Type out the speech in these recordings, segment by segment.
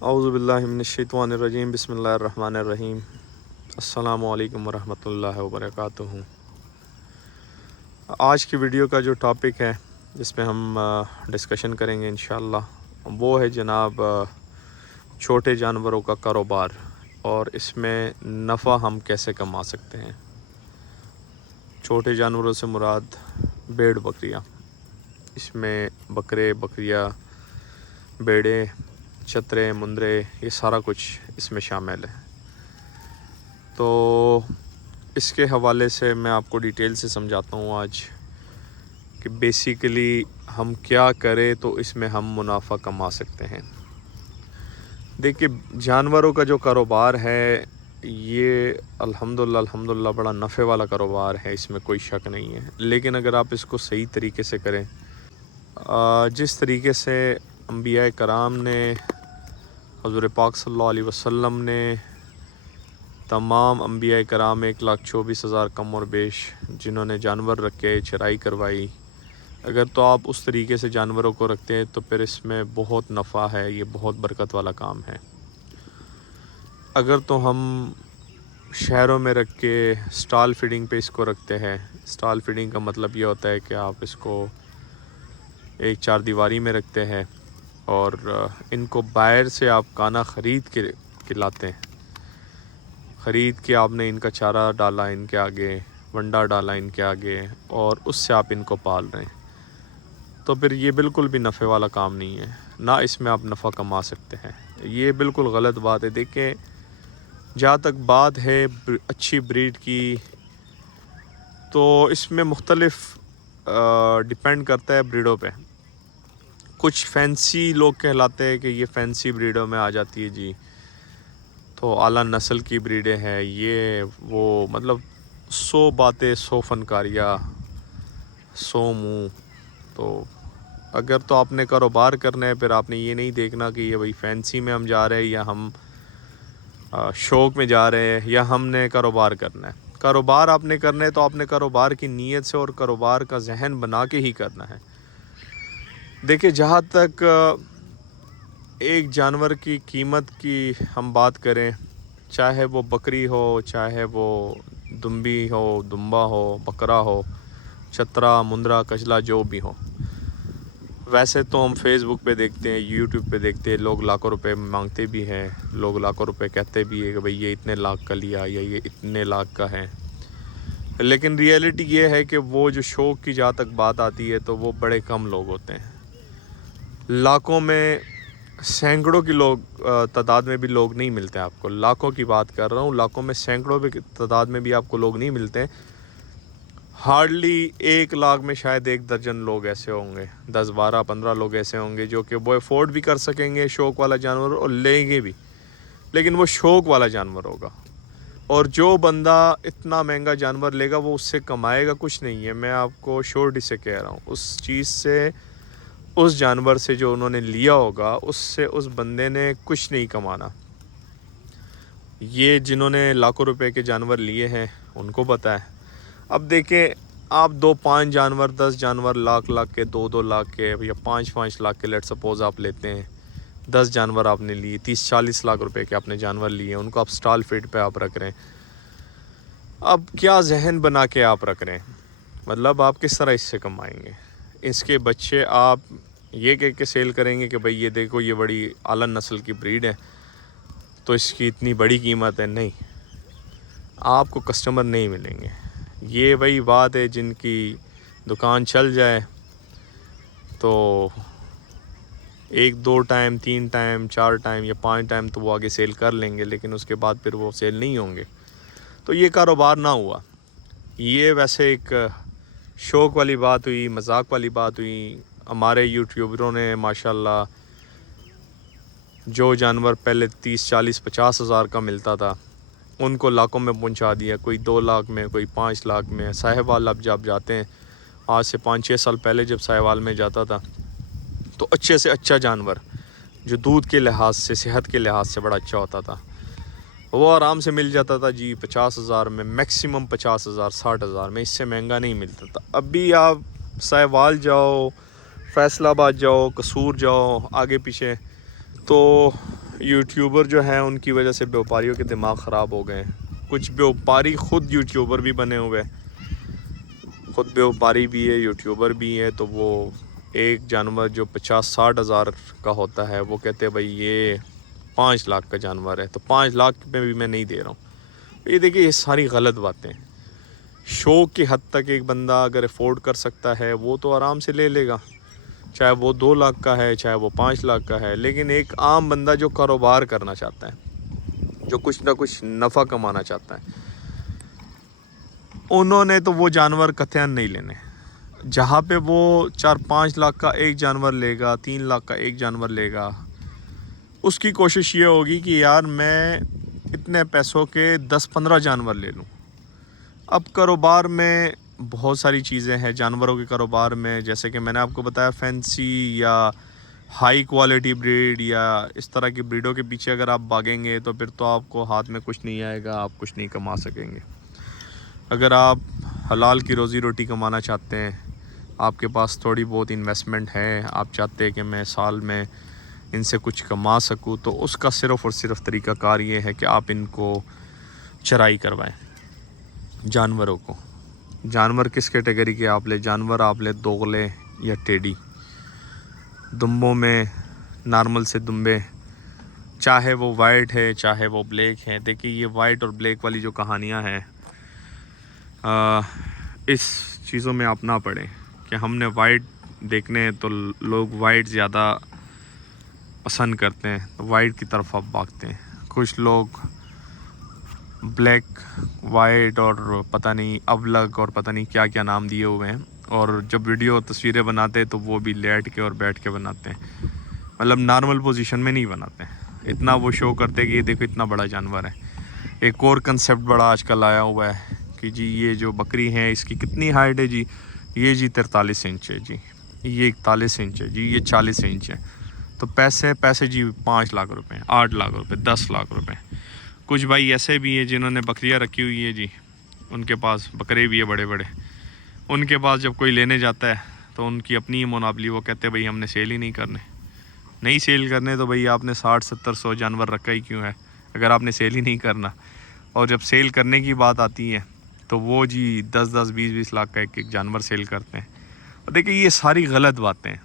اعوذ باللہ من الشیطان الرجیم بسم اللہ الرحمن الرحیم السلام علیکم ورحمۃ اللہ وبرکاتہ۔ آج کی ویڈیو کا جو ٹاپک ہے جس پہ ہم ڈسکشن کریں گے انشاءاللہ وہ ہے جناب چھوٹے جانوروں کا کاروبار اور اس میں نفع ہم کیسے کما سکتے ہیں۔ چھوٹے جانوروں سے مراد بھیڑ بکریاں، اس میں بکرے بکریاں بیڑے چترے مندرے یہ سارا کچھ اس میں شامل ہے۔ تو اس کے حوالے سے میں آپ کو ڈیٹیل سے سمجھاتا ہوں آج کہ بیسیکلی ہم کیا کریں تو اس میں ہم منافع کما سکتے ہیں۔ دیکھیے جانوروں کا جو کاروبار ہے یہ الحمدللہ بڑا نفع والا کاروبار ہے، اس میں کوئی شک نہیں ہے، لیکن اگر آپ اس کو صحیح طریقے سے کریں، جس طریقے سے انبیاء کرام نے، حضور پاک صلی اللہ علیہ وسلم نے، تمام انبیاء کرام 1,24,000 کم اور بیش جنہوں نے جانور رکھے چرائی کروائی، اگر تو آپ اس طریقے سے جانوروں کو رکھتے ہیں تو پھر اس میں بہت نفع ہے، یہ بہت برکت والا کام ہے۔ اگر تو ہم شہروں میں رکھ کے سٹال فیڈنگ پہ اس کو رکھتے ہیں، سٹال فیڈنگ کا مطلب یہ ہوتا ہے کہ آپ اس کو ایک چار دیواری میں رکھتے ہیں اور ان کو باہر سے آپ کانا خرید کے لاتے ہیں، خرید کے آپ نے ان کا چارہ ڈالا ان کے آگے، ونڈا ڈالا ان کے آگے اور اس سے آپ ان کو پال رہے ہیں، تو پھر یہ بالکل بھی نفع والا کام نہیں ہے، نہ اس میں آپ نفع کما سکتے ہیں، یہ بالکل غلط بات ہے۔ دیکھیں جہاں تک بات ہے اچھی بریڈ کی تو اس میں مختلف ڈیپینڈ کرتا ہے بریڈوں پہ۔ کچھ فینسی لوگ کہلاتے ہیں کہ یہ فینسی بریڈوں میں آ جاتی ہے جی، تو اعلیٰ نسل کی بریڈیں ہیں، یہ وہ مطلب 100 باتیں 100 فنکاریاں 100 منہ۔ تو اگر تو آپ نے کاروبار کرنا ہے پھر آپ نے یہ نہیں دیکھنا کہ یہ بھائی فینسی میں ہم جا رہے ہیں یا ہم شوق میں جا رہے ہیں یا ہم نے کاروبار کرنا ہے۔ کاروبار آپ نے کرنا ہے تو آپ نے کاروبار کی نیت سے اور کاروبار کا ذہن بنا کے ہی کرنا ہے۔ دیکھیں جہاں تک ایک جانور کی قیمت کی ہم بات کریں، چاہے وہ بکری ہو، چاہے وہ دمبی ہو، دمبا ہو، بکرا ہو، چترا مندرا کچلا جو بھی ہو، ویسے تو ہم فیس بک پہ دیکھتے ہیں، یوٹیوب پہ دیکھتے ہیں، لوگ لاکھوں روپے مانگتے بھی ہیں، لوگ لاکھوں روپے کہتے بھی ہیں کہ بھئی یہ اتنے لاکھ کا لیا یا یہ اتنے لاکھ کا ہے، لیکن ریئلٹی یہ ہے کہ وہ جو شوق کی جہاں تک بات آتی ہے تو وہ بڑے کم لوگ ہوتے ہیں۔ لاکھوں میں سینکڑوں کی لوگ تعداد میں بھی لوگ نہیں ملتے، آپ کو لاکھوں کی بات کر رہا ہوں، لاکھوں میں سینکڑوں کی تعداد میں بھی آپ کو لوگ نہیں ملتے، ہارڈلی 1 لاکھ میں شاید 1 درجن لوگ ایسے ہوں گے، 10 12 15 لوگ ایسے ہوں گے جو کہ وہ افورڈ بھی کر سکیں گے شوق والا جانور اور لیں گے بھی، لیکن وہ شوق والا جانور ہوگا، اور جو بندہ اتنا مہنگا جانور لے گا وہ اس سے کمائے گا کچھ نہیں ہے، میں آپ کو شورٹی سے کہہ رہا ہوں، اس چیز سے، اس جانور سے جو انہوں نے لیا ہوگا اس سے اس بندے نے کچھ نہیں کمانا۔ یہ جنہوں نے لاکھوں روپے کے جانور لیے ہیں ان کو پتہ ہے۔ اب دیکھیں آپ 2-5 جانور 10 جانور لاکھ کے 2-2 لاکھ کے یا 5-5 لاکھ کے لیٹ سپوز آپ لیتے ہیں، 10 جانور آپ نے لیے، 30-40 لاکھ روپے کے آپ نے جانور لیے، ان کو آپ سٹال فیڈ پہ آپ رکھ رہے ہیں، اب کیا ذہن بنا کے آپ رکھ رہے ہیں، مطلب آپ کس طرح اس سے کمائیں گے؟ اس کے بچے آپ یہ کہہ کے سیل کریں گے کہ بھئی یہ دیکھو یہ بڑی اعلیٰ نسل کی بریڈ ہے تو اس کی اتنی بڑی قیمت ہے، نہیں، آپ کو کسٹمر نہیں ملیں گے۔ یہ وہی بات ہے جن کی دکان چل جائے تو 1-2 ٹائم 3 ٹائم 4 ٹائم یا 5 ٹائم تو وہ آگے سیل کر لیں گے، لیکن اس کے بعد پھر وہ سیل نہیں ہوں گے، تو یہ کاروبار نہ ہوا۔ یہ ویسے ایک شوق والی بات ہوئی، مذاق والی بات ہوئی، ہمارے یوٹیوبروں نے ماشاءاللہ جو جانور پہلے 30-40-50 ہزار کا ملتا تھا ان کو لاکھوں میں پہنچا دیا، کوئی 2 لاکھ میں، کوئی 5 لاکھ میں۔ ساہیوال اب جب جاتے ہیں، آج سے 5-6 سال پہلے جب ساہیوال میں جاتا تھا تو اچھے سے اچھا جانور جو دودھ کے لحاظ سے، صحت کے لحاظ سے بڑا اچھا ہوتا تھا وہ آرام سے مل جاتا تھا جی 50 ہزار میں، میکسیمم 50 ہزار 60 ہزار میں، اس سے مہنگا نہیں ملتا تھا۔ اب بھی آپ ساہیوال جاؤ، فیصل آباد جاؤ، قصور جاؤ، آگے پیچھے، تو یوٹیوبر جو ہیں ان کی وجہ سے بیوپاریوں کے دماغ خراب ہو گئے ہیں. کچھ بیوپاری خود یوٹیوبر بھی بنے ہوئے، خود بیوپاری بھی ہے، یوٹیوبر بھی ہے. تو وہ ایک جانور جو 50-60 ہزار کا ہوتا ہے وہ کہتے ہیں بھائی یہ 5 لاکھ کا جانور ہے، تو 5 لاکھ میں بھی میں نہیں دے رہا ہوں. یہ دیکھیں یہ ساری غلط باتیں. شوق کی حد تک ایک بندہ اگر افورڈ کر سکتا ہے وہ تو آرام سے لے لے گا، چاہے وہ 2 لاکھ کا ہے چاہے وہ 5 لاکھ کا ہے. لیکن ایک عام بندہ جو کاروبار کرنا چاہتا ہے، جو کچھ نہ کچھ نفع کمانا چاہتا ہے، انہوں نے تو وہ جانور قطعاً نہیں لینے. جہاں پہ وہ 4-5 لاکھ کا ایک جانور لے گا، 3 لاکھ کا ایک جانور لے گا، اس کی کوشش یہ ہوگی کہ یار میں اتنے پیسوں کے 10-15 جانور لے لوں. اب کاروبار میں بہت ساری چیزیں ہیں جانوروں کے کاروبار میں، جیسے کہ میں نے آپ کو بتایا فینسی یا ہائی کوالٹی بریڈ یا اس طرح کی بریڈوں کے پیچھے اگر آپ بھاگیں گے تو پھر تو آپ کو ہاتھ میں کچھ نہیں آئے گا، آپ کچھ نہیں کما سکیں گے. اگر آپ حلال کی روزی روٹی کمانا چاہتے ہیں، آپ کے پاس تھوڑی بہت انویسٹمنٹ ہے، آپ چاہتے ہیں کہ میں سال میں ان سے کچھ کما سکوں، تو اس کا صرف اور صرف طریقہ کار یہ ہے کہ آپ ان کو چرائی کروائیں. جانوروں کو، جانور کس کیٹیگری کے آپ لے؟ جانور آپ لے دوغلے یا ٹیڈی. دمبوں میں نارمل سے دمبے، چاہے وہ وائٹ ہے چاہے وہ بلیک ہے. دیکھیے یہ وائٹ اور بلیک والی جو کہانیاں ہیں، اس چیزوں میں آپ نہ پڑیں کہ ہم نے وائٹ دیکھنے ہیں تو لوگ وائٹ زیادہ پسند کرتے ہیں، وائٹ کی طرف آپ بھاگتے ہیں. کچھ لوگ بلیک وائٹ اور پتہ نہیں ابلگ اور پتہ نہیں کیا کیا نام دیے ہوئے ہیں، اور جب ویڈیو تصویریں بناتے تو وہ بھی لیٹ کے اور بیٹھ کے بناتے ہیں، مطلب نارمل پوزیشن میں نہیں بناتے ہیں. اتنا وہ شو کرتے کہ یہ دیکھو اتنا بڑا جانور ہے. ایک اور کنسیپٹ بڑا آج کل آیا ہوا ہے کہ جی یہ جو بکری ہے اس کی کتنی ہائٹ ہے، جی یہ جی 43 انچ ہے، جی یہ 41 انچ ہے، جی یہ 40 انچ ہے. تو پیسے جی 5 لاکھ روپے، 8 لاکھ روپے، 10 لاکھ روپے. کچھ بھائی ایسے بھی ہیں جنہوں نے بکریاں رکھی ہوئی ہے، جی ان کے پاس بکرے بھی ہیں بڑے بڑے. ان کے پاس جب کوئی لینے جاتا ہے تو ان کی اپنی منابلی، وہ کہتے ہیں بھائی ہم نے سیل ہی نہیں سیل کرنے. تو بھائی آپ نے 60-70-100 جانور رکھا ہی کیوں ہے اگر آپ نے سیل ہی نہیں کرنا؟ اور جب سیل کرنے کی بات آتی ہے تو وہ جی 10-10 20-20 لاکھ کا ایک جانور سیل کرتے ہیں. اور دیکھیں یہ ساری غلط باتیں ہیں.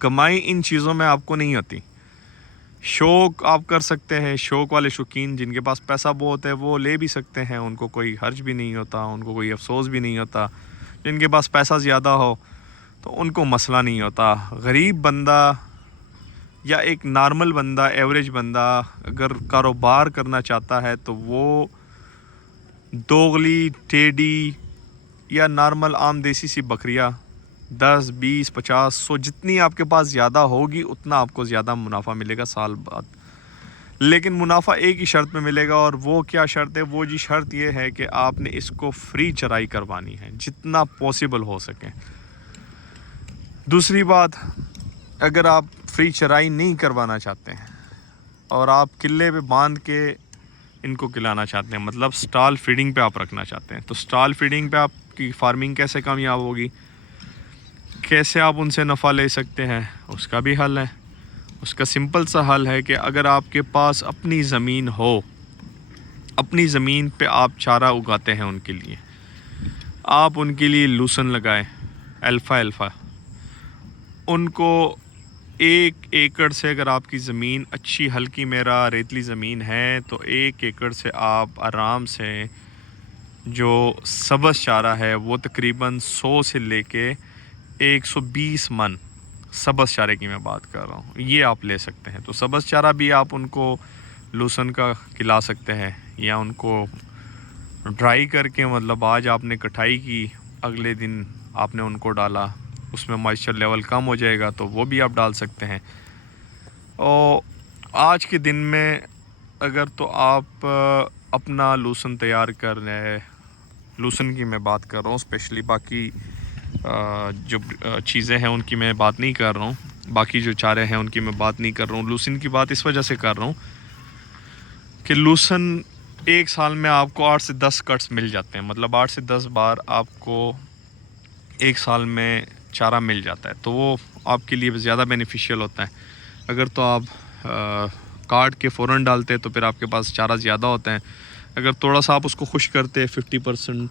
کمائی ان چیزوں میں آپ کو نہیں ہوتی. شوق آپ کر سکتے ہیں، شوق والے شوقین جن کے پاس پیسہ بہت ہے وہ لے بھی سکتے ہیں، ان کو کوئی حرج بھی نہیں ہوتا، ان کو کوئی افسوس بھی نہیں ہوتا. جن کے پاس پیسہ زیادہ ہو تو ان کو مسئلہ نہیں ہوتا. غریب بندہ یا ایک نارمل بندہ، ایوریج بندہ اگر کاروبار کرنا چاہتا ہے تو وہ دوغلی، ٹیڈی یا نارمل عام دیسی سی بکریاں 10 20 50 100 جتنی آپ کے پاس زیادہ ہوگی اتنا آپ کو زیادہ منافع ملے گا سال بعد. لیکن منافع ایک ہی شرط میں ملے گا، اور وہ کیا شرط ہے؟ وہ جی شرط یہ ہے کہ آپ نے اس کو فری چرائی کروانی ہے جتنا پاسبل ہو سکے. دوسری بات، اگر آپ فری چرائی نہیں کروانا چاہتے ہیں اور آپ قلعے پہ باندھ کے ان کو کھلانا چاہتے ہیں، مطلب سٹال فیڈنگ پہ آپ رکھنا چاہتے ہیں، تو سٹال فیڈنگ پہ آپ کی فارمنگ کیسے کامیاب ہوگی؟ کیسے آپ ان سے نفع لے سکتے ہیں؟ اس کا بھی حل ہے. اس کا سمپل سا حل ہے کہ اگر آپ کے پاس اپنی زمین ہو، اپنی زمین پہ آپ چارہ اگاتے ہیں ان کے لیے، آپ ان کے لیے لوسن لگائیں، الفا. ان کو 1 ایکڑ سے، اگر آپ کی زمین اچھی ہلکی میرا ریتلی زمین ہے تو 1 ایکڑ سے آپ آرام سے جو سبز چارہ ہے وہ تقریباً 100 سے لے کے 120 من سبز چارے کی میں بات کر رہا ہوں، یہ آپ لے سکتے ہیں. تو سبز چارہ بھی آپ ان کو لوسن کا کھلا سکتے ہیں، یا ان کو ڈرائی کر کے، مطلب آج آپ نے کٹائی کی، اگلے دن آپ نے ان کو ڈالا، اس میں موئسچر لیول کم ہو جائے گا تو وہ بھی آپ ڈال سکتے ہیں. اور آج کے دن میں اگر تو آپ اپنا لوسن تیار کر رہے ہیں، لوسن کی میں بات کر رہا ہوں اسپیشلی، باقی جو چیزیں ہیں ان کی میں بات نہیں کر رہا ہوں، باقی جو چارے ہیں ان کی میں بات نہیں کر رہا ہوں. لوسن کی بات اس وجہ سے کر رہا ہوں کہ لوسن 1 سال میں آپ کو 8 سے 10 کٹس مل جاتے ہیں، مطلب 8 سے 10 بار آپ کو 1 سال میں چارہ مل جاتا ہے، تو وہ آپ کے لیے زیادہ بینیفیشیل ہوتا ہے. اگر تو آپ کاٹ کے فوراً ڈالتے تو پھر آپ کے پاس چارہ زیادہ ہوتے ہیں. اگر تھوڑا سا آپ اس کو خشک کرتے 50%,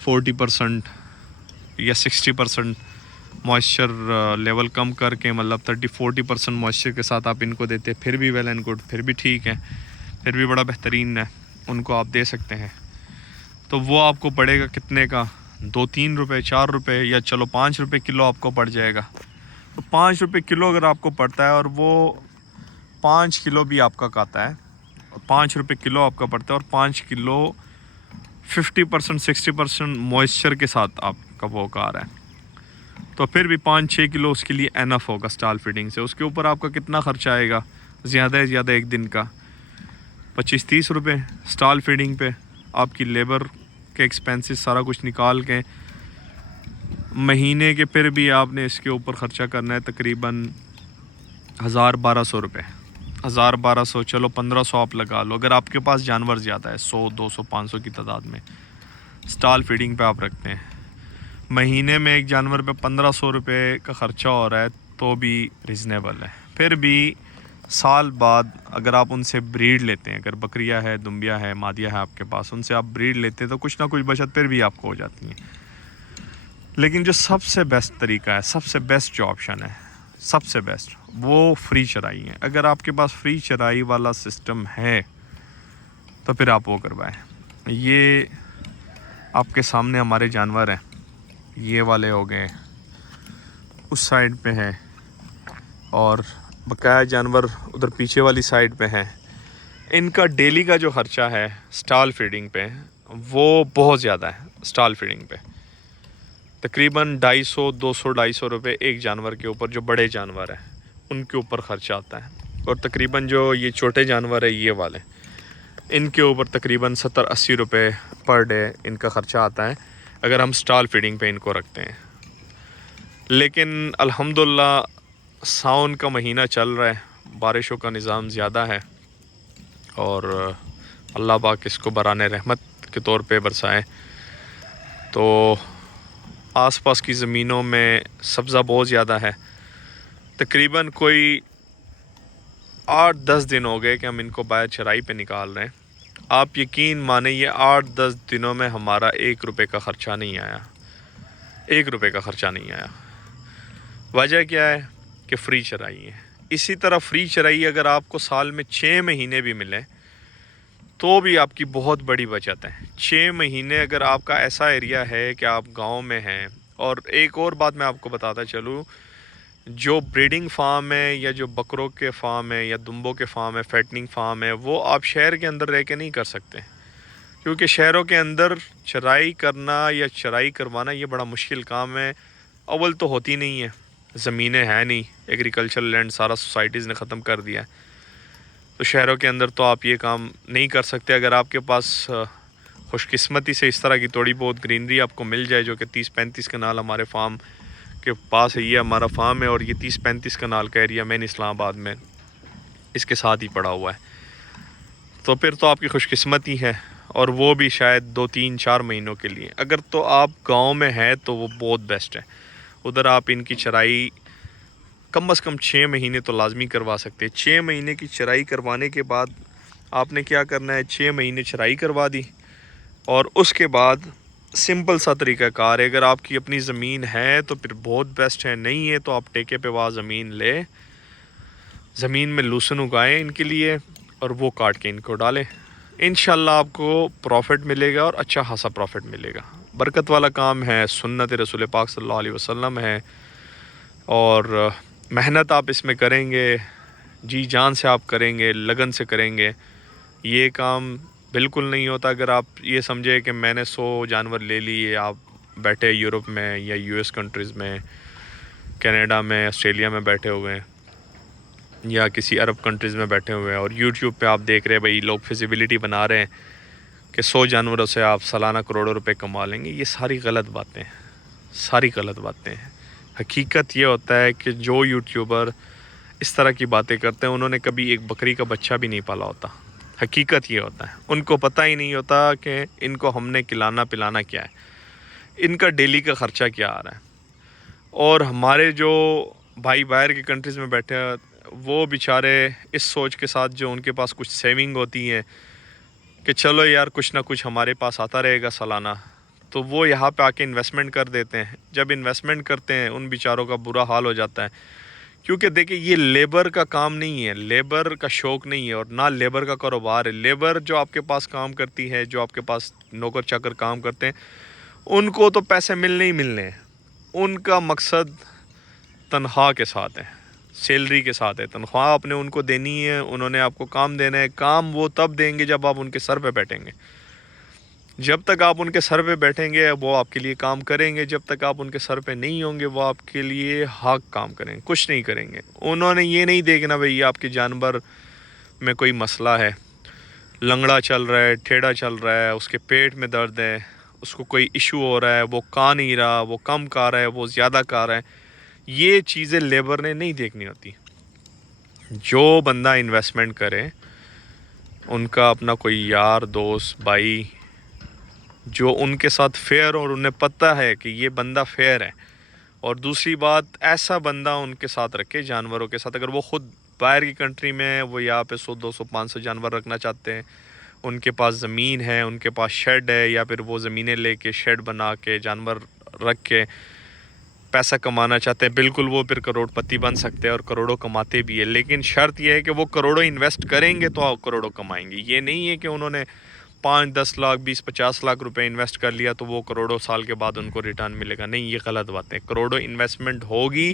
40% یا 60% موئسچر لیول کم کر کے, مطلب 30-40% موئسچر کے ساتھ آپ ان کو دیتے, پھر بھی ویل اینڈ گڈ, پھر بھی ٹھیک ہے, پھر بھی بڑا بہترین ہے, ان کو آپ دے سکتے ہیں. تو وہ آپ کو پڑے گا کتنے کا, 2-3 روپے, 4 روپے, یا چلو 5 روپے کلو آپ کو پڑ جائے گا. تو 5 روپے کلو اگر آپ کو پڑتا ہے, اور وہ 5 کلو بھی آپ کا کھاتا ہے, 5 روپے کلو آپ کا پڑتا ہے, اور 5 کلو 50% 60% موئسچر کے ساتھ آپ کا وہ کھا رہا ہے, تو پھر بھی 5-6 کلو اس کے لیے انف ہوگا اسٹال فیڈنگ سے. اس کے اوپر آپ کا کتنا خرچہ آئے گا, زیادہ سے زیادہ ایک دن کا 25-30 روپے اسٹال فیڈنگ پہ. آپ کی لیبر کے ایکسپینسز سارا کچھ نکال کے مہینے کے پھر بھی آپ نے اس کے اوپر خرچہ کرنا ہے تقریباً 1000-1200 روپے. 1000-1200, چلو 1500 آپ لگا لو. اگر آپ کے پاس جانور زیادہ ہے, 100-200-500 کی تعداد میں اسٹال فیڈنگ پہ آپ رکھتے ہیں, مہینے میں ایک جانور پہ 1500 روپے کا خرچہ ہو رہا ہے, تو بھی ریزنیبل ہے. پھر بھی سال بعد اگر آپ ان سے بریڈ لیتے ہیں, اگر بکریاں ہے, دمبیا ہے, مادیہ ہے آپ کے پاس, ان سے آپ بریڈ لیتے ہیں تو کچھ نہ کچھ بچت پھر بھی آپ کو ہو جاتی ہیں. لیکن جو سب سے بیسٹ طریقہ ہے, سب سے بیسٹ جو آپشن ہے, سب سے بیسٹ, وہ فری چرائی ہے. اگر آپ کے پاس فری چرائی والا سسٹم ہے تو پھر آپ وہ کروائیں. یہ آپ کے سامنے ہمارے جانور ہیں, یہ والے ہو گئے, اس سائڈ پہ ہیں, اور بقایا جانور ادھر پیچھے والی سائڈ پہ ہیں. ان کا ڈیلی کا جو خرچہ ہے اسٹال فیڈنگ پہ, وہ بہت زیادہ ہے. اسٹال فیڈنگ پہ تقریباً 250 روپے ایک جانور کے اوپر, جو بڑے جانور ہیں ان کے اوپر خرچہ آتا ہے. اور تقریباً جو یہ چھوٹے جانور ہیں یہ والے, ان کے اوپر تقریباً 70-80 روپے پر ڈے ان کا خرچہ آتا ہے اگر ہم اسٹال فیڈنگ پہ ان کو رکھتے ہیں. لیکن الحمدللہ ساون کا مہینہ چل رہا ہے, بارشوں کا نظام زیادہ ہے, اور اللہ پاک اس کو برانِ رحمت کے طور پہ برسائے. تو آس پاس کی زمینوں میں سبزہ بہت زیادہ ہے. تقریباً کوئی 8-10 دن ہو گئے کہ ہم ان کو باہر چرائی پہ نکال رہے ہیں. آپ یقین مانیں, یہ 8-10 دنوں میں ہمارا 1 روپے کا خرچہ نہیں آیا, 1 روپے کا خرچہ نہیں آیا. وجہ کیا ہے کہ فری چرائی ہے. اسی طرح فری چرائی اگر آپ کو سال میں 6 مہینے بھی ملے تو بھی آپ کی بہت بڑی بچت ہے. 6 مہینے اگر آپ کا ایسا ایریا ہے کہ آپ گاؤں میں ہیں. اور ایک اور بات میں آپ کو بتاتا چلوں, جو بریڈنگ فارم ہے, یا جو بکروں کے فارم ہے, یا دمبوں کے فارم ہے, فیٹننگ فارم ہے, وہ آپ شہر کے اندر رہ کے نہیں کر سکتے, کیونکہ شہروں کے اندر چرائی کرنا یا چرائی کروانا یہ بڑا مشکل کام ہے. اول تو ہوتی نہیں ہے, زمینیں ہیں نہیں, ایگریکلچرل لینڈ سارا سوسائٹیز نے ختم کر دیا ہے. تو شہروں کے اندر تو آپ یہ کام نہیں کر سکتے. اگر آپ کے پاس خوش قسمتی سے اس طرح کی تھوڑی بہت گرینری آپ کو مل جائے, جو کہ 30-35 کنال ہمارے فارم کے پاس ہے, یہ ہمارا فارم ہے, اور یہ 30-35 کنال کا ایریا مین اسلام آباد میں اس کے ساتھ ہی پڑا ہوا ہے, تو پھر تو آپ کی خوش قسمتی ہے, اور وہ بھی شاید 2-3-4 مہینوں کے لیے. اگر تو آپ گاؤں میں ہیں تو وہ بہت بیسٹ ہے. ادھر آپ ان کی چرائی کم از کم 6 مہینے تو لازمی کروا سکتے ہیں. 6 مہینے کی چرائی کروانے کے بعد آپ نے کیا کرنا ہے, 6 مہینے چرائی کروا دی, اور اس کے بعد سمپل سا طریقہ کار ہے. اگر آپ کی اپنی زمین ہے تو پھر بہت بیسٹ ہے, نہیں ہے تو آپ ٹیکے پہ وہاں زمین لے, زمین میں لوسن اگائیں ان کے لیے, اور وہ کاٹ کے ان کو ڈالیں. انشاءاللہ آپ کو پروفٹ ملے گا, اور اچھا خاصا پروفٹ ملے گا. برکت والا کام ہے, سنت رسول پاک صلی اللہ علیہ وسلم ہے, اور محنت آپ اس میں کریں گے, جی جان سے آپ کریں گے, لگن سے کریں گے. یہ کام بالکل نہیں ہوتا اگر آپ یہ سمجھے کہ میں نے 100 جانور لے لیے, آپ بیٹھے یورپ میں یا US کنٹریز میں, کینیڈا میں, آسٹریلیا میں بیٹھے ہوئے ہیں, یا کسی عرب کنٹریز میں بیٹھے ہوئے ہیں, اور یوٹیوب پہ آپ دیکھ رہے ہیں بھائی لوگ فیزیبلٹی بنا رہے ہیں کہ 100 جانوروں سے آپ سالانہ کروڑوں روپے کما لیں گے. یہ ساری غلط باتیں ہیں, ساری غلط باتیں ہیں. حقیقت یہ ہوتا ہے کہ جو یوٹیوبر اس طرح کی باتیں کرتے ہیں انہوں نے کبھی ایک بکری کا بچہ بھی نہیں پالا ہوتا. حقیقت یہ ہوتا ہے, ان کو پتہ ہی نہیں ہوتا کہ ان کو ہم نے کھلانا پلانا کیا ہے, ان کا ڈیلی کا خرچہ کیا آ رہا ہے. اور ہمارے جو بھائی باہر کی کنٹریز میں بیٹھے وہ بیچارے اس سوچ کے ساتھ جو ان کے پاس کچھ سیونگ ہوتی ہیں کہ چلو یار کچھ نہ کچھ ہمارے پاس آتا رہے گا سالانہ، تو وہ یہاں پہ آ کے انویسٹمنٹ کر دیتے ہیں۔ جب انویسٹمنٹ کرتے ہیں ان بیچاروں کا برا حال ہو جاتا ہے، کیونکہ دیکھیں یہ لیبر کا کام نہیں ہے، لیبر کا شوق نہیں ہے، اور نہ لیبر کا کاروبار ہے۔ لیبر جو آپ کے پاس کام کرتی ہے، جو آپ کے پاس نوکر چاکر کام کرتے ہیں، ان کو تو پیسے ملنے ہی ملنے ہیں۔ ان کا مقصد تنخواہ کے ساتھ ہے، سیلری کے ساتھ ہے۔ تنخواہ آپ نے ان کو دینی ہے، انہوں نے آپ کو کام دینا ہے۔ کام وہ تب دیں گے جب آپ ان کے سر پہ بیٹھیں گے۔ جب تک آپ ان کے سر پہ بیٹھیں گے وہ آپ کے لیے کام کریں گے، جب تک آپ ان کے سر پہ نہیں ہوں گے وہ آپ کے لیے حق کام کریں گے، کچھ نہیں کریں گے۔ انہوں نے یہ نہیں دیکھنا بھئی آپ کے جانور میں کوئی مسئلہ ہے، لنگڑا چل رہا ہے، ٹھیڑا چل رہا ہے، اس کے پیٹ میں درد ہے، اس کو کوئی ایشو ہو رہا ہے، وہ کھا نہیں رہا، وہ کم کھا رہا ہے، وہ زیادہ کھا رہا ہے۔ یہ چیزیں لیبر نے نہیں دیکھنی ہوتی۔ جو بندہ انویسٹمنٹ کرے، ان کا اپنا کوئی یار دوست بھائی جو ان کے ساتھ فیئر، اور انہیں پتہ ہے کہ یہ بندہ فیئر ہے، اور دوسری بات ایسا بندہ ان کے ساتھ رکھے جانوروں کے ساتھ۔ اگر وہ خود باہر کی کنٹری میں وہ یہاں پہ 100 200 500 جانور رکھنا چاہتے ہیں، ان کے پاس زمین ہے، ان کے پاس شیڈ ہے، یا پھر وہ زمینیں لے کے شیڈ بنا کے جانور رکھ کے پیسہ کمانا چاہتے ہیں، بالکل وہ پھر کروڑ پتی بن سکتے ہیں اور کروڑوں کماتے بھی ہیں۔ لیکن شرط یہ ہے کہ وہ کروڑوں انویسٹ کریں گے تو آپ کروڑوں کمائیں گے۔ یہ نہیں ہے کہ انہوں نے 5 10 لاکھ 20 50 لاکھ روپے انویسٹ کر لیا تو وہ کروڑوں سال کے بعد ان کو ریٹرن ملے گا۔ نہیں، یہ غلط بات ہے۔ کروڑوں انویسٹمنٹ ہوگی،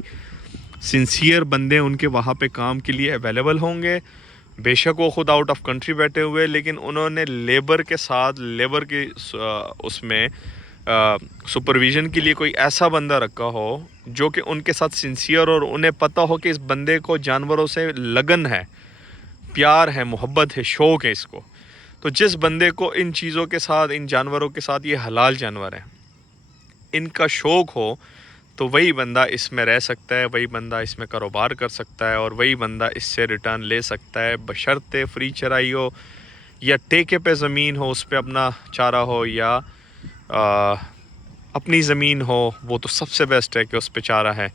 سنسیئر بندے ان کے وہاں پہ کام کے لیے اویلیبل ہوں گے، بے شک وہ خود آؤٹ آف کنٹری بیٹھے ہوئے، لیکن انہوں نے لیبر کے ساتھ، لیبر کے اس میں سپرویژن کے لیے کوئی ایسا بندہ رکھا ہو جو کہ ان کے ساتھ سنسیئر، اور انہیں پتہ ہو کہ اس بندے کو جانوروں سے لگن ہے، پیار ہے، محبت ہے، شوق ہے اس کو۔ تو جس بندے کو ان چیزوں کے ساتھ، ان جانوروں کے ساتھ، یہ حلال جانور ہیں، ان کا شوق ہو، تو وہی بندہ اس میں رہ سکتا ہے، وہی بندہ اس میں کاروبار کر سکتا ہے، اور وہی بندہ اس سے ریٹرن لے سکتا ہے، بشرطے فری چرائی ہو یا ٹیکے پہ زمین ہو، اس پہ اپنا چارہ ہو، یا اپنی زمین ہو، وہ تو سب سے بیسٹ ہے کہ اس پہ چارہ ہے۔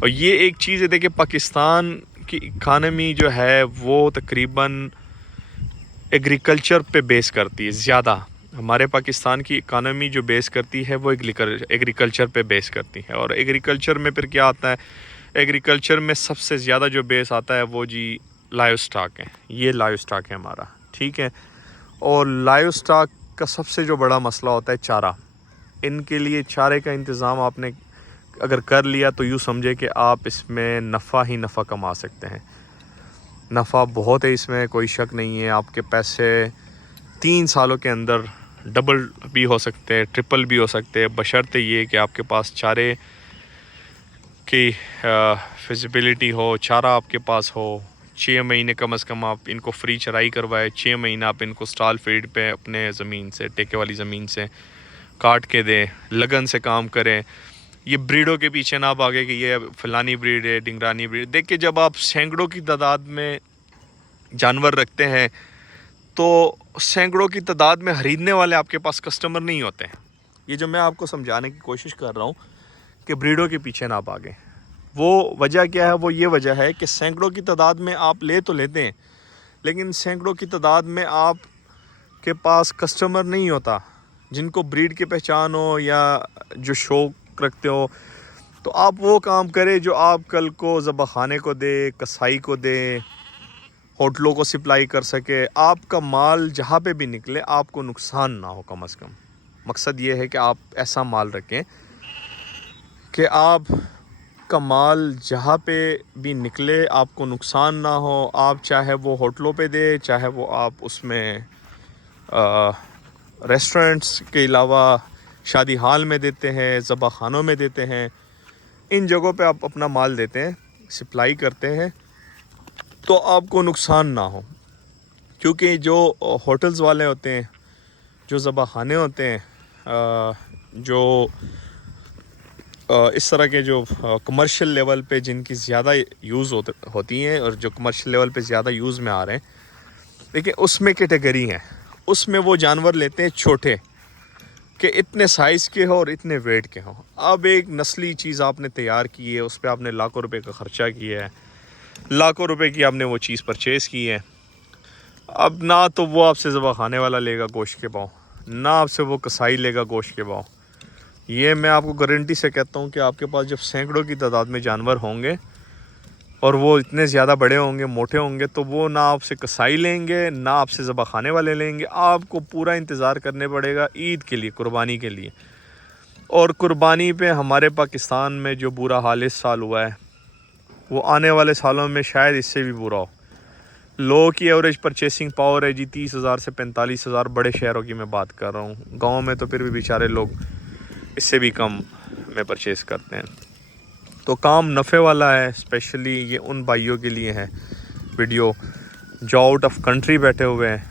اور یہ ایک چیز ہے، دیکھیں پاکستان کی اکانومی جو ہے وہ تقریباً ایگریکلچر پہ بیس کرتی ہے زیادہ۔ ہمارے پاکستان کی اکانومی جو بیس کرتی ہے وہ ایگریکلچر پہ بیس کرتی ہے، اور ایگریکلچر میں پھر کیا آتا ہے؟ ایگریکلچر میں سب سے زیادہ جو بیس آتا ہے وہ جی لائیو سٹاک ہے۔ یہ لائیو سٹاک ہے ہمارا، ٹھیک ہے۔ اور لائیو سٹاک کا سب سے جو بڑا مسئلہ ہوتا ہے چارہ۔ ان کے لیے چارے کا انتظام آپ نے اگر کر لیا تو یوں سمجھے کہ آپ اس میں نفع ہی نفع کما سکتے ہیں۔ نفع بہت ہے اس میں، کوئی شک نہیں ہے۔ آپ کے پیسے 3 سالوں کے اندر ڈبل بھی ہو سکتے ہیں، ٹرپل بھی ہو سکتے ہیں، بشرطے یہ کہ آپ کے پاس چارے کی فیزیبلٹی ہو، چارہ آپ کے پاس ہو۔ 6 مہینے کم از کم آپ ان کو فری چرائی کروائے، 6 مہینہ آپ ان کو سٹال فیڈ پہ اپنے زمین سے، ٹیکے والی زمین سے کاٹ کے دیں، لگن سے کام کریں۔ یہ بریڈوں کے پیچھے نہ بھاگے کہ یہ فلانی بریڈ ہے، ڈنگرانی بریڈ۔ دیکھ جب آپ سینکڑوں کی تعداد میں جانور رکھتے ہیں تو سینکڑوں کی تعداد میں خریدنے والے آپ کے پاس کسٹمر نہیں ہوتے ہیں۔ یہ جو میں آپ کو سمجھانے کی کوشش کر رہا ہوں کہ بریڈوں کے پیچھے نہ بھاگیں، وہ وجہ کیا ہے؟ وہ یہ وجہ ہے کہ سینکڑوں کی تعداد میں آپ لے تو لیتے ہیں، لیکن سینکڑوں کی تعداد میں آپ کے پاس کسٹمر نہیں ہوتا جن کو بریڈ کی پہچان ہو یا جو شوق رکھتے ہو۔ تو آپ وہ کام کریں جو آپ کل کو ذبح خانے کو دے، کسائی کو دے، ہوٹلوں کو سپلائی کر سکے۔ آپ کا مال جہاں پہ بھی نکلے آپ کو نقصان نہ ہو، کم از کم مقصد یہ ہے کہ آپ ایسا مال رکھیں کہ آپ کا مال جہاں پہ بھی نکلے آپ کو نقصان نہ ہو۔ آپ چاہے وہ ہوٹلوں پہ دے، چاہے وہ آپ اس میں ریسٹورنٹس کے علاوہ شادی ہال میں دیتے ہیں، ذبح خانوں میں دیتے ہیں، ان جگہوں پہ آپ اپنا مال دیتے ہیں، سپلائی کرتے ہیں، تو آپ کو نقصان نہ ہو۔ کیونکہ جو ہوٹلز والے ہوتے ہیں، جو ذبح خانے ہوتے ہیں، جو اس طرح کے جو کمرشل لیول پہ جن کی زیادہ یوز ہوتی ہیں، اور جو کمرشل لیول پہ زیادہ یوز میں آ رہے ہیں، لیکن اس میں کیٹیگری ہیں، اس میں وہ جانور لیتے ہیں چھوٹے کہ اتنے سائز کے ہوں اور اتنے ویٹ کے ہوں۔ اب ایک نسلی چیز آپ نے تیار کی ہے، اس پہ آپ نے لاکھوں روپے کا خرچہ کیا ہے، لاکھوں روپے کی آپ نے وہ چیز پرچیز کی ہے، اب نہ تو وہ آپ سے ذبح خانے والا لے گا گوشت کے پاؤں، نہ آپ سے وہ کسائی لے گا گوشت کے پاؤں۔ یہ میں آپ کو گارنٹی سے کہتا ہوں کہ آپ کے پاس جب سینکڑوں کی تعداد میں جانور ہوں گے اور وہ اتنے زیادہ بڑے ہوں گے، موٹے ہوں گے، تو وہ نہ آپ سے کسائی لیں گے، نہ آپ سے ذبح خانے والے لیں گے۔ آپ کو پورا انتظار کرنے پڑے گا عید کے لیے، قربانی کے لیے۔ اور قربانی پہ ہمارے پاکستان میں جو برا حال اس سال ہوا ہے، وہ آنے والے سالوں میں شاید اس سے بھی برا ہو۔ لوگوں کی ایوریج پرچیسنگ پاور ہے جی 30,000 سے 45,000، بڑے شہروں کی میں بات کر رہا ہوں، گاؤں میں تو پھر بھی بیچارے لوگ اس سے بھی کم میں پرچیز کرتے ہیں۔ تو کام نفع والا ہے، اسپیشلی یہ ان بھائیوں کے لیے ہے ویڈیو جو آؤٹ آف کنٹری بیٹھے ہوئے ہیں،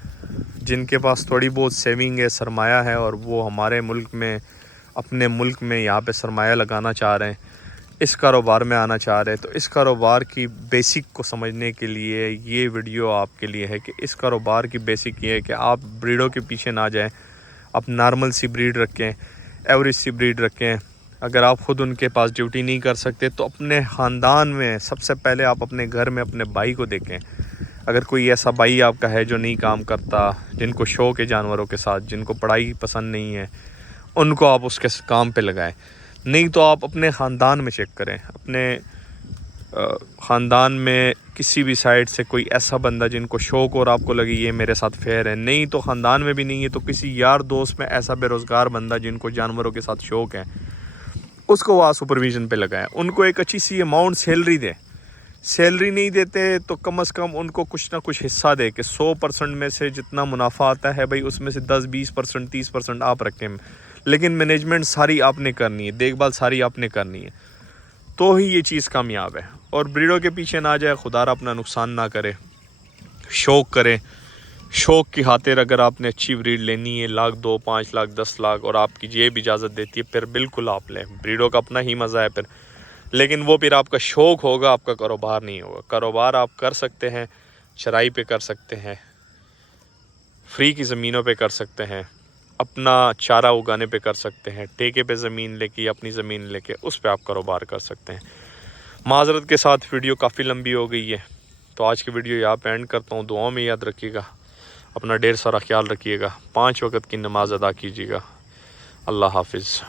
جن کے پاس تھوڑی بہت سیونگ ہے، سرمایہ ہے، اور وہ ہمارے ملک میں، اپنے ملک میں یہاں پہ سرمایہ لگانا چاہ رہے ہیں، اس کاروبار میں آنا چاہ رہے ہیں۔ تو اس کاروبار کی بیسک کو سمجھنے کے لیے یہ ویڈیو آپ کے لیے ہے کہ اس کاروبار کی بیسک یہ ہے کہ آپ بریڈوں کے پیچھے نہ جائیں، آپ نارمل سی بریڈ رکھیں، ایوریج سی بریڈ رکھیں۔ اگر آپ خود ان کے پاس ڈیوٹی نہیں کر سکتے تو اپنے خاندان میں سب سے پہلے آپ اپنے گھر میں اپنے بھائی کو دیکھیں۔ اگر کوئی ایسا بھائی آپ کا ہے جو نہیں کام کرتا، جن کو شوق ہے جانوروں کے ساتھ، جن کو پڑھائی پسند نہیں ہے، ان کو آپ اس کے کام پہ لگائیں۔ نہیں تو آپ اپنے خاندان میں چیک کریں، اپنے خاندان میں کسی بھی سائڈ سے کوئی ایسا بندہ جن کو شوق اور آپ کو لگے یہ میرے ساتھ فیئر ہے، نہیں تو خاندان میں بھی نہیں ہے تو کسی یار دوست میں ایسا بے روزگار بندہ جن کو جانوروں کے ساتھ شوق ہے، اس کو وہاں سپرویژن پہ لگائیں۔ ان کو ایک اچھی سی اماؤنٹ سیلری دیں، سیلری نہیں دیتے تو کم از کم ان کو کچھ نہ کچھ حصہ دے کہ 100% میں سے جتنا منافع آتا ہے بھائی اس میں سے 10-20%، 30% آپ رکھیں، لیکن مینجمنٹ ساری آپ نے کرنی ہے، دیکھ بھال ساری آپ نے کرنی ہے، تو ہی یہ چیز کامیاب ہے۔ اور بریڈوں کے پیچھے نہ جائے، خدا را اپنا نقصان نہ کرے، شوق کرے۔ شوق کی خاطر اگر آپ نے اچھی بریڈ لینی ہے، 1,00,000، 2، 5 لاکھ، 10 لاکھ، اور آپ کی جیب اجازت دیتی ہے، پھر بالکل آپ لیں۔ بریڈوں کا اپنا ہی مزہ ہے پھر، لیکن وہ پھر آپ کا شوق ہوگا، آپ کا کاروبار نہیں ہوگا۔ کاروبار آپ کر سکتے ہیں، چرائی پہ کر سکتے ہیں، فری کی زمینوں پہ کر سکتے ہیں، اپنا چارہ اگانے پہ کر سکتے ہیں، ٹھیکے پہ زمین لے کے، اپنی زمین لے کے اس پہ آپ کاروبار کر سکتے ہیں۔ معذرت کے ساتھ ویڈیو کافی لمبی ہو گئی ہے، تو آج کی ویڈیو یہاں پہ اینڈ کرتا ہوں۔ دعاؤں میں یاد رکھیے گا، اپنا ڈھیر سارا خیال رکھیے گا، 5 وقت کی نماز ادا کیجیے گا۔ اللہ حافظ۔